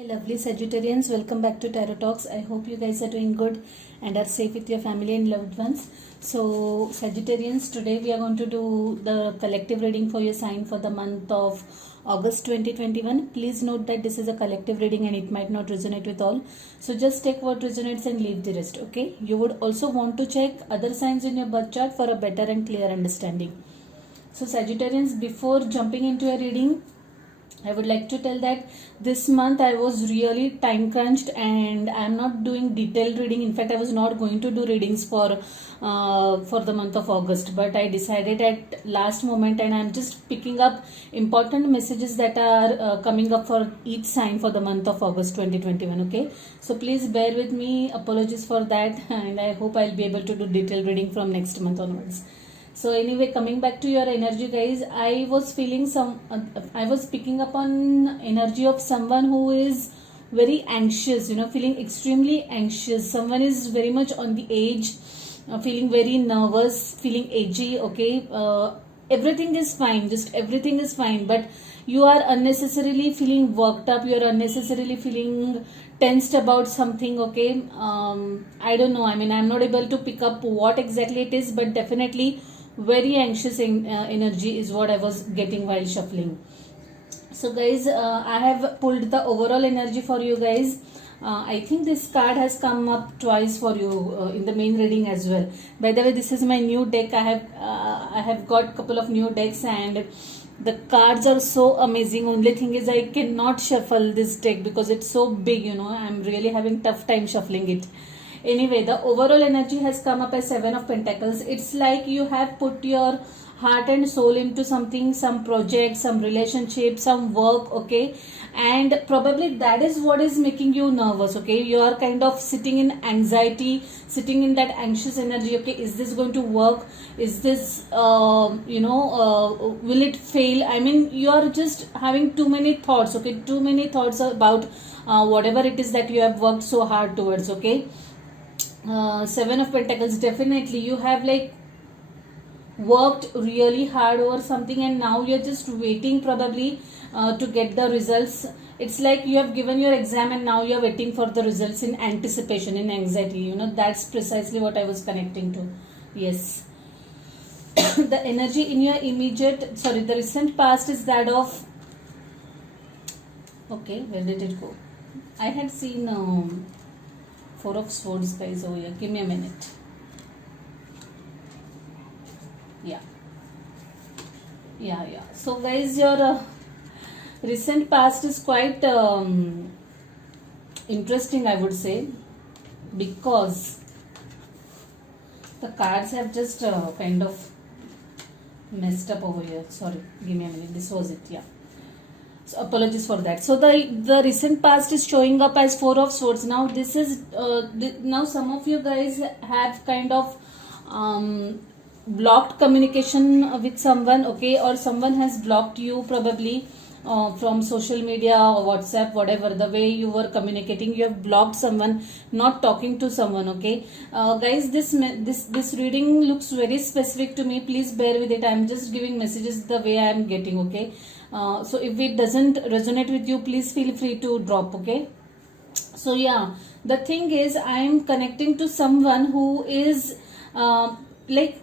Hi lovely Sagittarians, welcome back to Tarot Talks. I hope you guys are doing good and are safe with your family and loved ones. So Sagittarians, today we are going to do the collective reading for your sign for the month of August 2021. Please note that this is a collective reading and it might not resonate with all. So just take what resonates and leave the rest, okay? You would also want to check other signs in your birth chart for a better and clear understanding. So Sagittarians, before jumping into a reading, I would like to tell that this month I was really time crunched and I am not doing detailed reading. In fact, I was not going to do readings for the month of August, but I decided at last moment and I am just picking up important messages that are coming up for each sign for the month of August 2021. Okay, so please bear with me. Apologies for that, and I hope I'll be able to do detailed reading from next month onwards. So anyway, coming back to your energy, guys, I was feeling I was picking up on energy of someone who is very anxious, feeling extremely anxious. Someone is very much on the edge, feeling very nervous, feeling edgy, okay. Everything is fine, just everything is fine, but you are unnecessarily feeling worked up, you are unnecessarily feeling tensed about something, okay. I don't know, I'm not able to pick up what exactly it is, but definitely very anxious energy is what I was getting while shuffling. So guys, I have pulled the overall energy for you guys. I think this card has come up twice for you in the main reading as well. By the way, this is my new deck. I have got couple of new decks and the cards are so amazing. Only thing is I cannot shuffle this deck because it's so big, I'm really having tough time shuffling it. Anyway, the overall energy has come up as Seven of Pentacles. It's like you have put your heart and soul into something, some project, some relationship, some work, okay, and probably that is what is making you nervous, okay. You are kind of sitting in anxiety, sitting in that anxious energy, okay. Is this going to work? Is this will it fail? You are just having too many thoughts, okay, too many thoughts about whatever it is that you have worked so hard towards, okay. Seven of Pentacles, definitely you have like worked really hard over something and now you're just waiting probably to get the results. It's like you have given your exam and now you're waiting for the results in anticipation, in anxiety, that's precisely what I was connecting to. Yes. The energy in your the recent past is that of, okay, where did it go? I had seen Four of Swords, guys, over here. Give me a minute. Yeah. So guys, your recent past is quite interesting, I would say, because the cards have just kind of messed up over here. Sorry, give me a minute. This was it. Yeah. So apologies for that. So the recent past is showing up as Four of Swords. Now this is now some of you guys have kind of blocked communication with someone, okay, or someone has blocked you probably from social media or WhatsApp, whatever, the way you were communicating, you have blocked someone, not talking to someone, okay. Guys, this reading looks very specific to me. Please bear with it. I'm just giving messages the way I'm getting, okay. So if it doesn't resonate with you, please feel free to drop, okay. So yeah, the thing is, I'm connecting to someone who is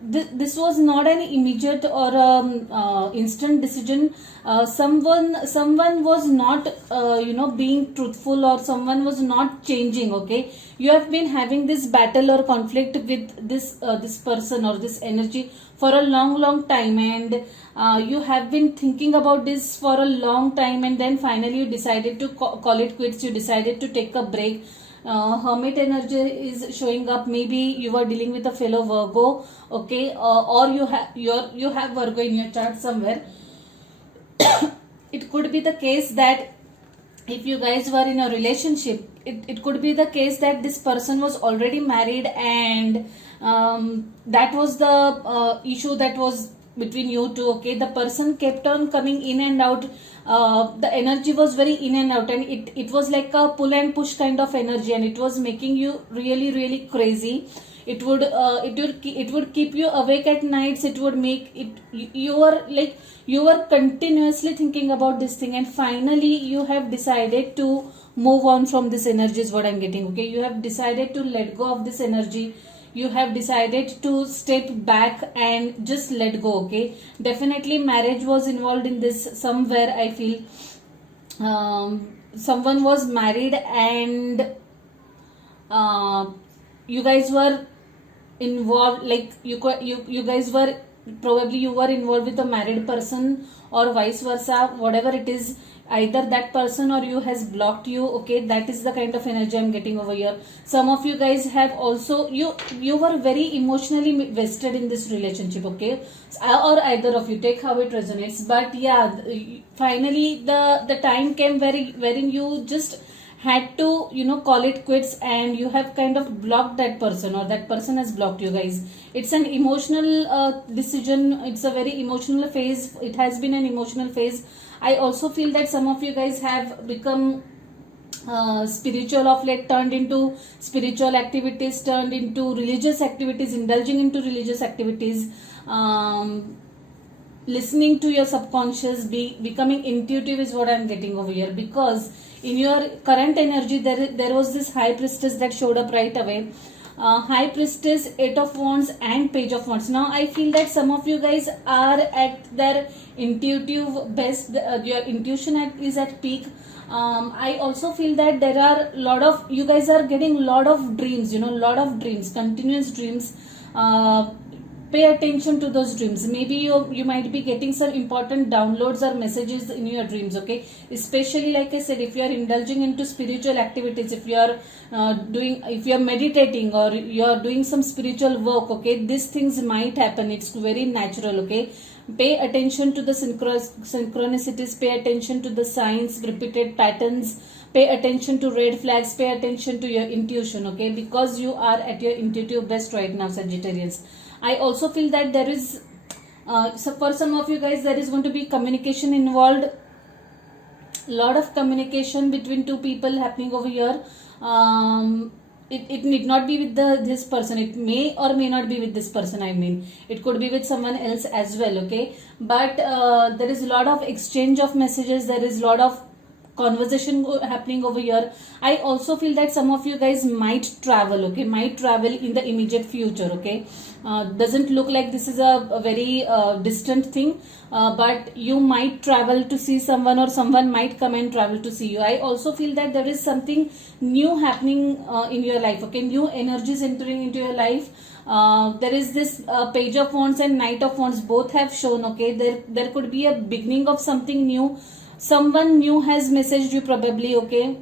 this was not an immediate or instant decision. Someone was not being truthful, or someone was not changing, okay. You have been having this battle or conflict with this person or this energy for a long time, and you have been thinking about this for a long time, and then finally you decided to call it quits. You decided to take a break. Hermit energy is showing up. Maybe you are dealing with a fellow Virgo, okay, or you have Virgo in your chart somewhere. It could be the case that if you guys were in a relationship, it could be the case that this person was already married, and that was the issue that was between you two, okay. The person kept on coming in and out. The energy was very in and out, and it was like a pull and push kind of energy, and it was making you really crazy. It would keep you awake at nights. It would make it, you were continuously thinking about this thing, and finally you have decided to move on from this energy is what I'm getting. Okay, you have decided to let go of this energy. You have decided to step back and just let go. Okay, definitely marriage was involved in this somewhere. I feel someone was married and you guys were involved, like you guys were, probably you were involved with a married person or vice versa, whatever it is. Either that person or you has blocked you. Okay, that is the kind of energy I'm getting over here. Some of you guys have also, you were very emotionally vested in this relationship. Okay, or either of you, take how it resonates. But yeah, finally the time came wherein you just had to call it quits, and you have kind of blocked that person, or that person has blocked you guys. It's an emotional decision. It's a very emotional phase. It has been an emotional phase. I also feel that some of you guys have become spiritual of late, turned into spiritual activities, turned into religious activities, indulging into religious activities, listening to your subconscious, becoming intuitive is what I'm getting over here. Because in your current energy, there was this high priestess that showed up right away. High priestess, 8 of wands and page of wands. Now I feel that some of you guys are at their intuitive best. Your intuition is at peak. I also feel that there are lot of, you guys are getting lot of dreams, lot of dreams, continuous dreams. Pay attention to those dreams. Maybe you might be getting some important downloads or messages in your dreams. Okay, especially like I said, if you are indulging into spiritual activities, if you are if you are meditating, or you are doing some spiritual work, okay, these things might happen. It's very natural. Okay, pay attention to the synchronicities, pay attention to the signs, repeated patterns, pay attention to red flags, pay attention to your intuition. Okay, because you are at your intuitive best right now, Sagittarians. I also feel that there is so for some of you guys, there is going to be communication involved. Lot of communication between two people happening over here. It need not be with this person. It may or may not be with this person. I mean, it could be with someone else as well. Okay, but there is a lot of exchange of messages. There is a lot of conversation happening over here. I also feel that some of you guys might travel. Okay, might travel in the immediate future. Okay, doesn't look like this is a very distant thing, but you might travel to see someone, or someone might come and travel to see you. I also feel that there is something new happening in your life. Okay, new energies entering into your life. There is this page of wands and knight of wands, both have shown. Okay, there could be a beginning of something new. Someone new has messaged you probably. Okay,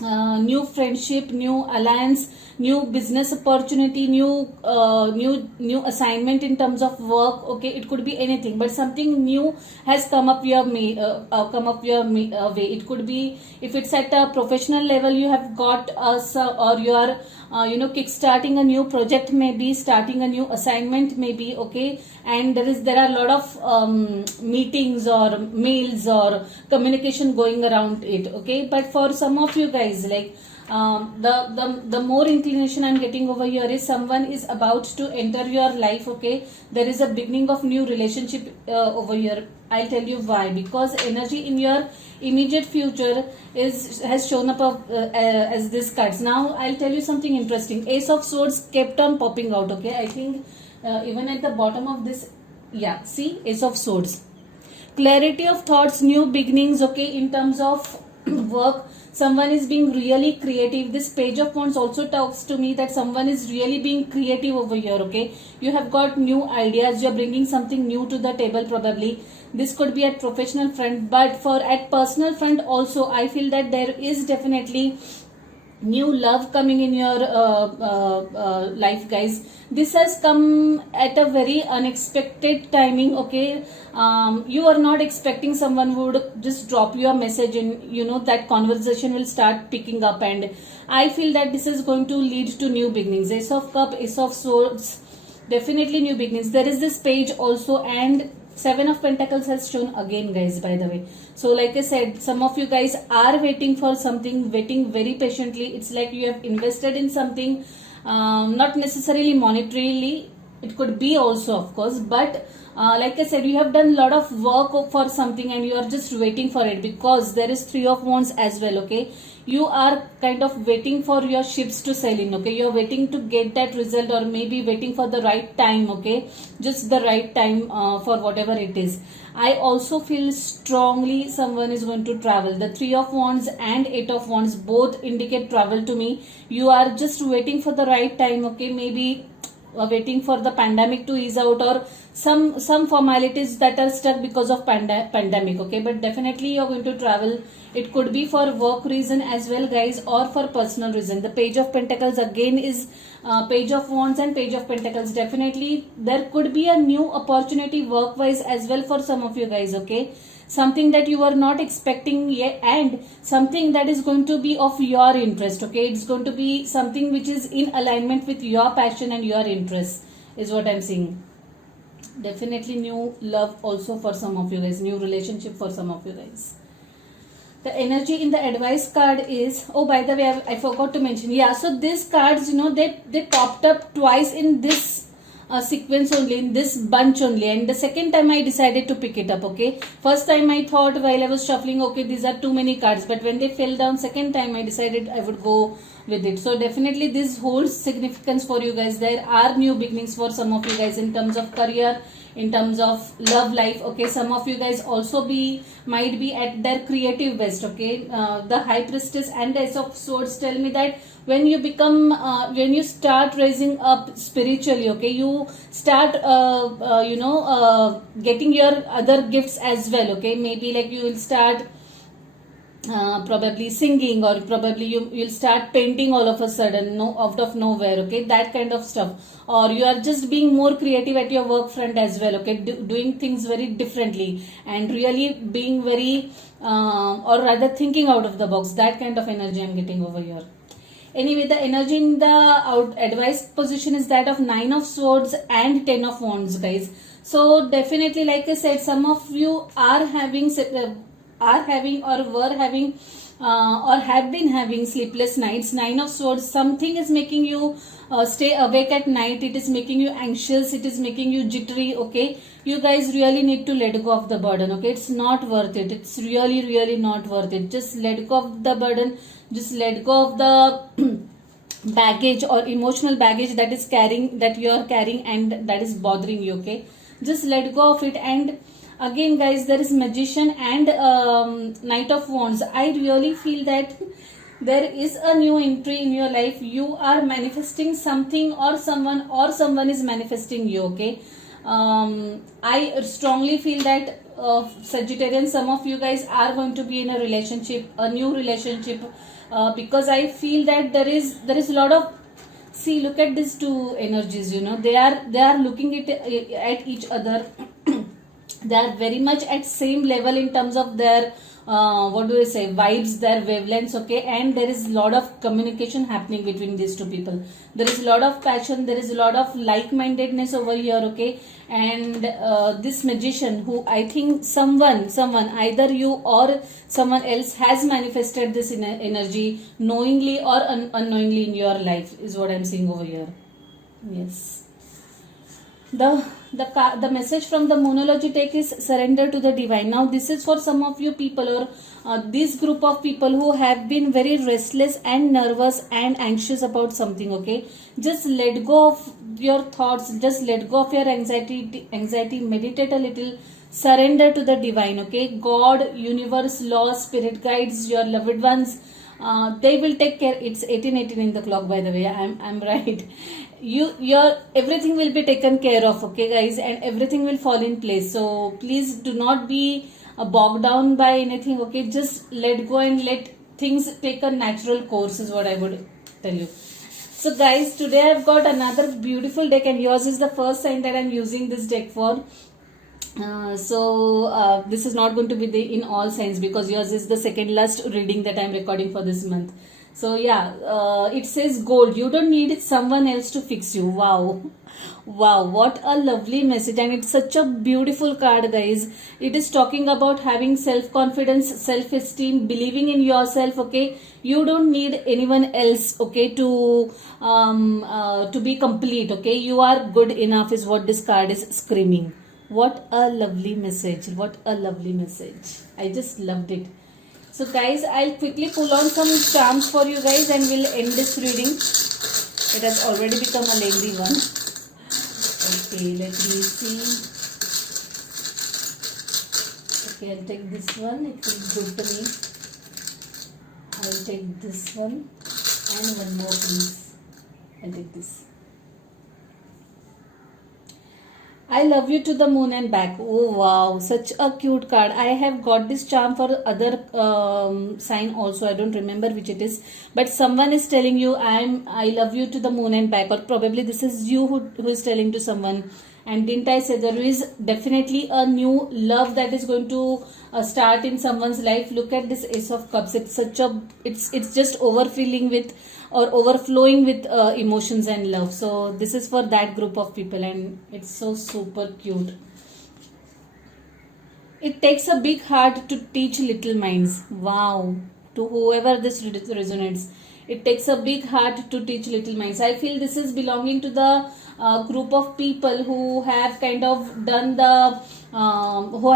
new friendship, new alliance, new business opportunity, new assignment in terms of work. Okay, it could be anything, but something new has come up your way. It could be, if it's at a professional level, you have got or you are kickstarting a new project, maybe starting a new assignment, maybe. Okay, and there are a lot of meetings or mails or communication going around it. Okay, but for some of you guys, like the more inclination I'm getting over here is someone is about to enter your life. Okay, there is a beginning of new relationship over here. I'll tell you why. Because energy in your immediate future has shown up as this cards. Now I'll tell you something interesting. Ace of Swords kept on popping out. Okay, I think even at the bottom of this, yeah, see, Ace of Swords, clarity of thoughts, new beginnings. Okay, in terms of work, someone is being really creative. This page of wands also talks to me that someone is really being creative over here. Okay, you have got new ideas, you're bringing something new to the table probably. This could be at professional front, but for at personal front also, I feel that there is definitely new love coming in your life, guys. This has come at a very unexpected timing. Okay, you are not expecting someone would just drop you a message, and that conversation will start picking up, and I feel that this is going to lead to new beginnings. Ace of Cup, Ace of Swords, definitely new beginnings. There is this page also, and Seven of Pentacles has shown again, guys, by the way. So like I said, some of you guys are waiting for something, waiting very patiently. It's like you have invested in something, not necessarily monetarily, it could be also, of course, but like I said, you have done a lot of work for something and you are just waiting for it, because there is Three of Wands as well. Okay, you are kind of waiting for your ships to sail in. Okay, you are waiting to get that result, or maybe waiting for the right time. Okay, just the right time for whatever it is. I also feel strongly someone is going to travel. The Three of Wands and Eight of Wands both indicate travel to me. You are just waiting for the right time. Okay, maybe waiting for the pandemic to ease out, or some formalities that are stuck because of pandemic. Okay, but definitely you're going to travel. It could be for work reason as well, guys, or for personal reason. The Page of Pentacles again is Page of Wands and Page of Pentacles. Definitely there could be a new opportunity work wise as well for some of you guys. Okay, something that you are not expecting yet, and something that is going to be of your interest. Okay, it's going to be something which is in alignment with your passion and your interest, is what I'm seeing. Definitely new love also for some of you guys, new relationship for some of you guys. The energy in the advice card is, oh, by the way, I forgot to mention, yeah, so these cards, they popped up twice in this sequence only, in this bunch only, and the second time I decided to pick it up. Okay, first time I thought while I was shuffling, okay, these are too many cards, but when they fell down second time, I decided I would go with it. So definitely this holds significance for you guys. There are new beginnings for some of you guys in terms of career, in terms of love life. Okay, some of you guys also might be at their creative best. Okay, the High Priestess and the Ace of Swords tell me that when you become when you start raising up spiritually, okay, you start getting your other gifts as well. Okay, maybe like you will start probably singing, or probably you'll start painting all of a sudden, out of nowhere. Okay, that kind of stuff, or you are just being more creative at your work front as well. Okay, doing things very differently and really being very or rather thinking out of the box. That kind of energy I'm getting over here. Anyway, the energy in the advice position is that of Nine of Swords and Ten of Wands, guys. So definitely, like I said, some of you are having or were having or have been having sleepless nights. Nine of Swords, something is making you stay awake at night. It is making you anxious. It is making you jittery. Okay, you guys really need to let go of the burden. Okay, it's not worth it. It's really not worth it. Just let go of the burden. Just let go of the baggage or emotional baggage that you are carrying and that is bothering you. Okay, just let go of it. And again, guys, there is Magician and Knight of Wands. I really feel that there is a new entry in your life. You are manifesting something, or someone is manifesting you. Okay, I strongly feel that Sagittarian, some of you guys are going to be in a relationship, a new relationship, because I feel that there is a lot of, see, look at these two energies. They are looking at each other. They are very much at same level in terms of their vibes, their wavelengths. Okay, and there is a lot of communication happening between these two people. There is a lot of passion, there is a lot of like-mindedness over here. Okay, and this Magician, who I think someone, either you or someone else, has manifested this energy knowingly or unknowingly in your life, is what I'm seeing over here. Yes. The message from the Moonology deck is surrender to the divine. Now this is for some of you people, or this group of people who have been very restless and nervous and anxious about something. Okay, just let go of your thoughts, just let go of your anxiety, meditate a little, surrender to the divine. Okay, God, universe, law, spirit guides, your loved ones, they will take care. It's 18:18 in the clock, by the way. I'm right. Your everything will be taken care of. Okay, guys, and everything will fall in place. So please do not be bogged down by anything. Okay, just let go and let things take a natural course, is what I would tell you. So guys, today I've got another beautiful deck, and yours is the first sign that I'm using this deck for. This is not going to be in all signs, because yours is the second last reading that I'm recording for this month. So yeah, it says gold. You don't need someone else to fix you. Wow. Wow, what a lovely message, and it's such a beautiful card, guys. It is talking about having self confidence, self esteem, believing in yourself. Okay, you don't need anyone else. Okay, to be complete. Okay, you are good enough, is what this card is screaming. What a lovely message! What a lovely message! I just loved it. So, guys, I'll quickly pull on some charms for you guys, and we'll end this reading. It has already become a lengthy one. Okay, let me see. Okay, I'll take this one. It feels good to me. I'll take this one. And one more, please. I'll take this. I love you to the moon and back. Oh wow, such a cute card. I have got this charm for other sign also. I don't remember which it is, but someone is telling you I love you to the moon and back, or probably this is you who is telling to someone. And didn't I say there is definitely a new love that is going to start in someone's life? Look at this Ace of Cups. It's just overfilling with or overflowing with emotions and love. So this is for that group of people, and it's so super cute. It takes a big heart to teach little minds. Wow. To whoever this resonates, it takes a big heart to teach little minds. I feel this is belonging to the group of people who have kind of done the who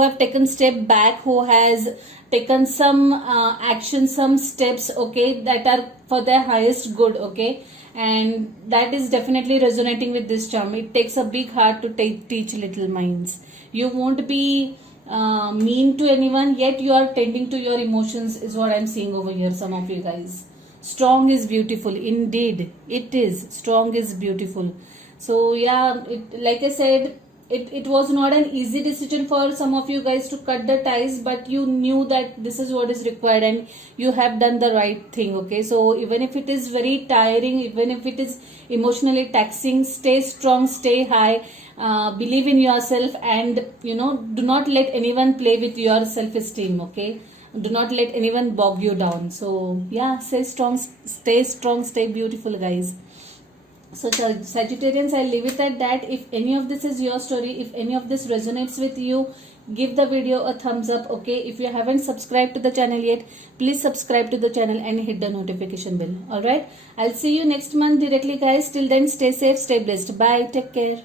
have taken step back, who has taken some action, some steps, okay, that are for their highest good, okay, and that is definitely resonating with this charm. It takes a big heart to teach little minds. You won't be mean to anyone, yet you are tending to your emotions, is what I'm seeing over here, some of you guys. Strong is beautiful, indeed it is. Strong is beautiful. So yeah, like I said, it was not an easy decision for some of you guys to cut the ties, but you knew that this is what is required and you have done the right thing, okay. So even if it is very tiring, even if it is emotionally taxing, stay strong, stay high, believe in yourself, and do not let anyone play with your self-esteem, okay. Do not let anyone bog you down. So yeah, stay strong, stay beautiful, guys. So Sagittarians, I'll leave it at that. If any of this is your story, if any of this resonates with you, give the video a thumbs up, okay. If you haven't subscribed to the channel yet, please subscribe to the channel and hit the notification bell. Alright, I'll see you next month directly, guys. Till then, stay safe, stay blessed. Bye, take care.